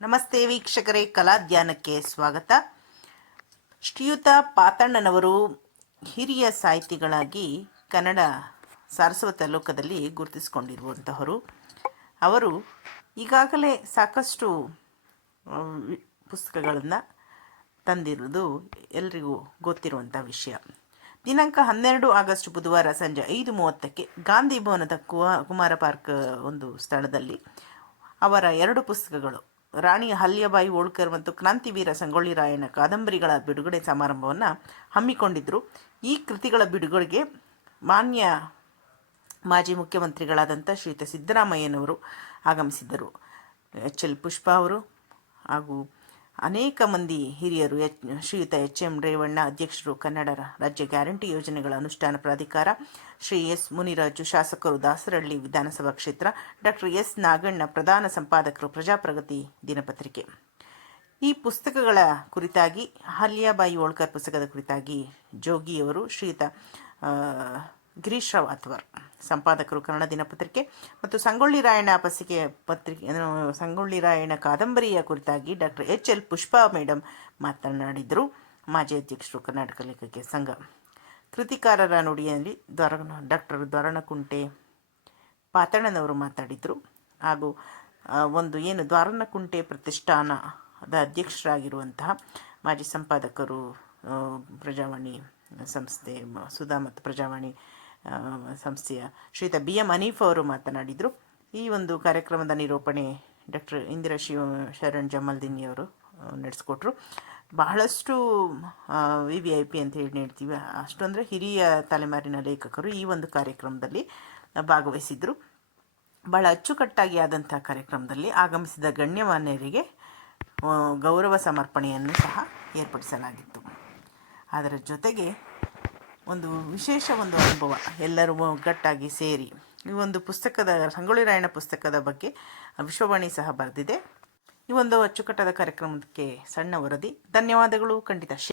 ನಮಸ್ತೆ ವೀಕ್ಷಕರೇ, ಕಲಾಧ್ಯಾನಕ್ಕೆ ಸ್ವಾಗತ. ಶ್ರೀಯುತ ಪಾತಣ್ಣನವರು ಹಿರಿಯ ಸಾಹಿತಿಗಳಾಗಿ ಕನ್ನಡ ಸಾರಸ್ವತ ಲೋಕದಲ್ಲಿ ಗುರುತಿಸಿಕೊಂಡಿರುವಂತಹವರು. ಅವರು ಈಗಾಗಲೇ ಸಾಕಷ್ಟು ಪುಸ್ತಕಗಳನ್ನು ತಂದಿರುವುದು ಎಲ್ರಿಗೂ ಗೊತ್ತಿರುವಂಥ ವಿಷಯ. ದಿನಾಂಕ 12 ಆಗಸ್ಟ್ ಬುಧವಾರ ಸಂಜೆ 5:30ಕ್ಕೆ ಗಾಂಧಿ ಭವನದ ಕುಮಾರ ಪಾರ್ಕ್ ಒಂದು ಸ್ಥಳದಲ್ಲಿ ಅವರ 2 ಪುಸ್ತಕಗಳು ರಾಣಿ ಅಹಲ್ಯಾಬಾಯಿ ಹೋಳ್ಕರ್ ಮತ್ತು ಕ್ರಾಂತಿವೀರ ಸಂಗೊಳ್ಳಿ ರಾಯಣ್ಣ ಕಾದಂಬರಿಗಳ ಬಿಡುಗಡೆ ಸಮಾರಂಭವನ್ನು ಹಮ್ಮಿಕೊಂಡಿದ್ದರು. ಈ ಕೃತಿಗಳ ಬಿಡುಗಡೆಗೆ ಮಾನ್ಯ ಮಾಜಿ ಮುಖ್ಯಮಂತ್ರಿಗಳಾದಂಥ ಶ್ರೀಯುತ ಸಿದ್ದರಾಮಯ್ಯನವರು ಆಗಮಿಸಿದ್ದರು. ಎಲ್ ಪುಷ್ಪ ಅವರು ಹಾಗೂ ಅನೇಕ ಮಂದಿ ಹಿರಿಯರು, ಶ್ರೀಯುತ ಎಂ ರೇವಣ್ಣ ಅಧ್ಯಕ್ಷರು, ಕನ್ನಡ ರಾಜ್ಯ ಗ್ಯಾರಂಟಿ ಯೋಜನೆಗಳ ಅನುಷ್ಠಾನ ಪ್ರಾಧಿಕಾರ, ಶ್ರೀ ಎಸ್ ಮುನಿರಾಜು ಶಾಸಕರು, ದಾಸರಹಳ್ಳಿ ವಿಧಾನಸಭಾ ಕ್ಷೇತ್ರ, ಡಾಕ್ಟರ್ ಎಸ್ ನಾಗಣ್ಣ ಪ್ರಧಾನ ಸಂಪಾದಕರು, ಪ್ರಜಾಪ್ರಗತಿ ದಿನಪತ್ರಿಕೆ. ಈ ಪುಸ್ತಕಗಳ ಕುರಿತಾಗಿ ಅಹಲ್ಯಾಬಾಯಿ ಹೋಳ್ಕರ್ ಪುಸ್ತಕದ ಕುರಿತಾಗಿ ಜೋಗಿಯವರು, ಶ್ರೀಯುತ ಗಿರೀಶ್ ರಾವ್ ಅಥ್ವರ್ ಸಂಪಾದಕರು, ಕನ್ನಡ ದಿನಪತ್ರಿಕೆ, ಮತ್ತು ಸಂಗೊಳ್ಳಿ ರಾಯಣ್ಣ ಸಂಗೊಳ್ಳಿ ರಾಯಣ್ಣ ಕಾದಂಬರಿಯ ಕುರಿತಾಗಿ ಡಾಕ್ಟರ್ ಎಲ್ ಪುಷ್ಪ ಮೇಡಮ್ ಮಾತನಾಡಿದರು. ಮಾಜಿ ಅಧ್ಯಕ್ಷರು, ಕರ್ನಾಟಕ ಲೇಖಕರ ಸಂಘ. ಕೃತಿಕಾರರ ನುಡಿಯಲ್ಲಿ ಡಾಕ್ಟರ್ ದ್ವಾರಣಕುಂಟೆ ಪಾತಣ್ಣನವರು ಮಾತಾಡಿದರು. ಹಾಗೂ ದ್ವಾರಣಕುಂಟೆ ಪ್ರತಿಷ್ಠಾನದ ಅಧ್ಯಕ್ಷರಾಗಿರುವಂತಹ ಮಾಜಿ ಸಂಪಾದಕರು, ಪ್ರಜಾವಾಣಿ ಸಂಸ್ಥೆ, ಸುಧಾ ಮತ್ತು ಪ್ರಜಾವಾಣಿ ಸಂಸ್ಥೆಯ ಶ್ರೀಯುತ BM ಹನೀಫ್ ಅವರು ಮಾತನಾಡಿದರು. ಈ ಒಂದು ಕಾರ್ಯಕ್ರಮದ ನಿರೂಪಣೆ ಡಾಕ್ಟರ್ ಇಂದಿರಾ ಶರಣ್ ಜಮಲ್ದಿನಿಯವರು ನಡೆಸ್ಕೊಟ್ರು. ಬಹಳಷ್ಟು VVIP ಅಂತ ಹೇಳಿ ಹೇಳ್ತೀವಿ, ಅಷ್ಟು ಅಂದರೆ ಹಿರಿಯ ತಲೆಮಾರಿನ ಲೇಖಕರು ಈ ಒಂದು ಕಾರ್ಯಕ್ರಮದಲ್ಲಿ ಭಾಗವಹಿಸಿದರು. ಬಹಳ ಅಚ್ಚುಕಟ್ಟಾಗಿ ಆದಂಥ ಕಾರ್ಯಕ್ರಮದಲ್ಲಿ ಆಗಮಿಸಿದ ಗಣ್ಯಮಾನ್ಯರಿಗೆ ಗೌರವ ಸಮರ್ಪಣೆಯನ್ನು ಸಹ ಏರ್ಪಡಿಸಲಾಗಿತ್ತು. ಅದರ ಜೊತೆಗೆ ವಿಶೇಷ ಅನುಭವ, ಎಲ್ಲರೂ ಒಗ್ಗಟ್ಟಾಗಿ ಸೇರಿ ಈ ಒಂದು ಪುಸ್ತಕದ ಸಂಗೊಳ್ಳಿ ರಾಯಣ್ಣ ಪುಸ್ತಕದ ಬಗ್ಗೆ ವಿಶ್ವವಾಣಿ ಸಹ ಬರೆದಿದೆ. ಈ ಒಂದು ಅಚ್ಚುಕಟ್ಟಾದ ಕಾರ್ಯಕ್ರಮಕ್ಕೆ ಸಣ್ಣ ವರದಿ. ಧನ್ಯವಾದಗಳು. ಖಂಡಿತ